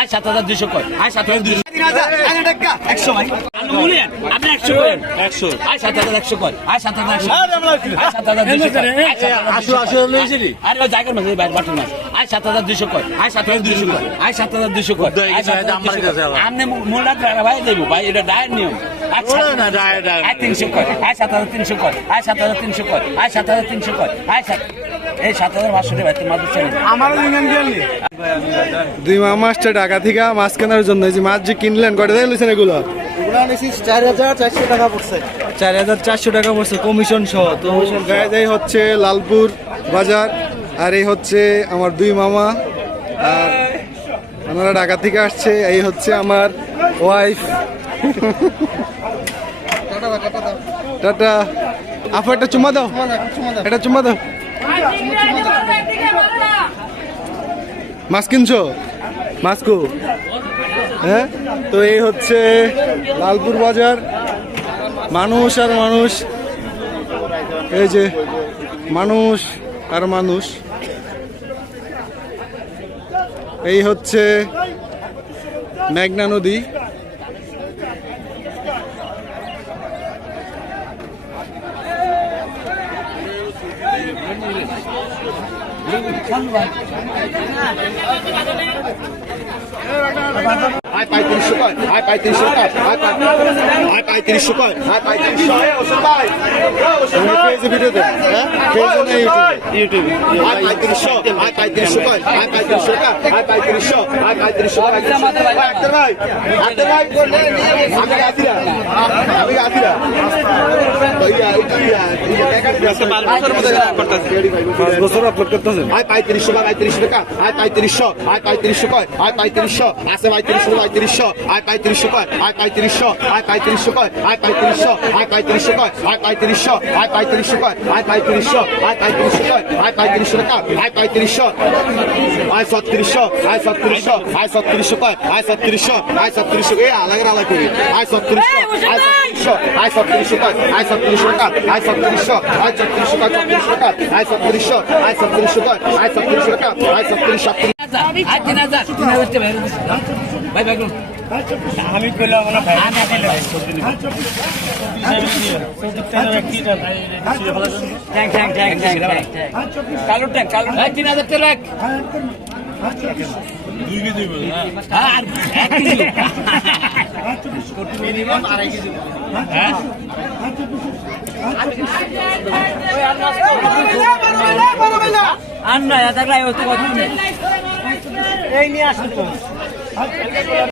আয় সাত হাজার দুশো কয়। আয় সাত হাজার দুশো আপনি একশো করেন একশো। আয় সাত হাজার একশো কয়। আয় সাত হাজার একশো। আয় সাত হাজার আসু লইছি আরে জায়গার মাঝে বাইরে বাটন মাছ আয় সাত হাজার দুশো কয় আয় সাত হাজার দুশো কয় আয় সাত হাজার দুশো কয় আপনি মোল্লা দ্বারা ভাই দেবো ভাই এটা ডায়ের নিয়ম। আয় তিনশো কয় আয় সাত হাজার তিনশো কয় আয় সাত হাজার তিনশো কয় আয় সাত হাজার তিনশো কয় আয় সাত এই সাত হাজার পাঁচশো টাকা ভাই মাছ দিচ্ছে দুই আসছে ঢাকা থেকে মাছ কেনার জন্য। যে মাছ যে কিনলেন কয়টা দিয়ে এগুলো? চার হাজার চারশো টাকা পড়ছে। চার হাজার চারশো টাকা পড়ছে কমিশন সহ। তো গায়ে যাই হচ্ছে লালপুর বাজার। আর এই হচ্ছে আমার দুই মামা। আর ওনারা ঢাকা থেকে আসছে, এই হচ্ছে আমার ওয়াইফ টাটা। আপু একটা চুমা দাও। একটা চুমা দাও। মাছ কিনছো? মাছ কো। হ্যাঁ? তো এই হচ্ছে লালপুর বাজার। মানুষ আর মানুষ। এই যে মানুষ আর মানুষ। এই হচ্ছে মেঘনা নদী। আয় পঁয়ত্রিশশো কয় আয় পঁয়ত্রিশশো কয় আয় আয় পঁয়ত্রিশশো কয় আয় পঁয়ত্রিশশো ফেসে ভিডিও দেন হ্যাঁ ফেসে না ইউটিউবে আয় পঁয়ত্রিশশো আয় পঁয়ত্রিশশো কয় আয় পঁয়ত্রিশশো কয় আয় পঁয়ত্রিশশো আয় পঁয়ত্রিশশো আক্তার ভাই আক্তার ভাই আমি আসিরা আমি আসিরা পাঁচ বছর আপলোড করতেছেন আয় পঁয়ত্রিশশো বা পঁয়ত্রিশশো টাকা আয় পঁয়ত্রিশশো আয় পঁয়ত্রিশশো কয় আয় পঁয়ত্রিশশো আছে পঁয়ত্রিশশো পঁয়ত্রিশশো আয় পঁয়ত্রিশশো কয় আয় পঁয়ত্রিশশো আয় পঁয়ত্রিশশো কয় আয় পঁয়ত্রিশশো আয় পঁয়ত্রিশশো কয় আয় পঁয়ত্রিশশো আয় পঁয়ত্রিশশো কয় আয় পঁয়ত্রিশশো আয় পঁয়ত্রিশশো কয় আয় পঁয়ত্রিশশো টাকা আয় পঁয়ত্রিশশো আয় ছত্রিশশো আয় ছত্রিশশো আয় ছত্রিশশো কয় আয় ছত্রিশশো আয় ছত্রিশশো এ আলাদা আলাদা করি আয় ছত্রিশশো আয় ছত্রিশশো আয় ছত্রিশশো কয় আয় ছত্রিশশো টাকা আয় ছত্রিশশো আয় ছত্রিশশো কয় ছত্রিশশো টাকা আয় ছত্রিশশো আয় ছত্রিশশো কয় আয় ছত্রিশশো টাকা আয় ছত্রিশশো আয় তিন হাজার তিন হাজার ভাই ভাই আমি কইলাম না ভাই। আমি কইলাম ট্যাং ট্যাং ট্যাং ট্যাং ট্যাং কালো ট্যাং কালো ট্যাং। তিন হাজার তেল এক আর এক কেজি হ্যাঁ। আর না এটা কথা এই নিয়ে আসুন তো।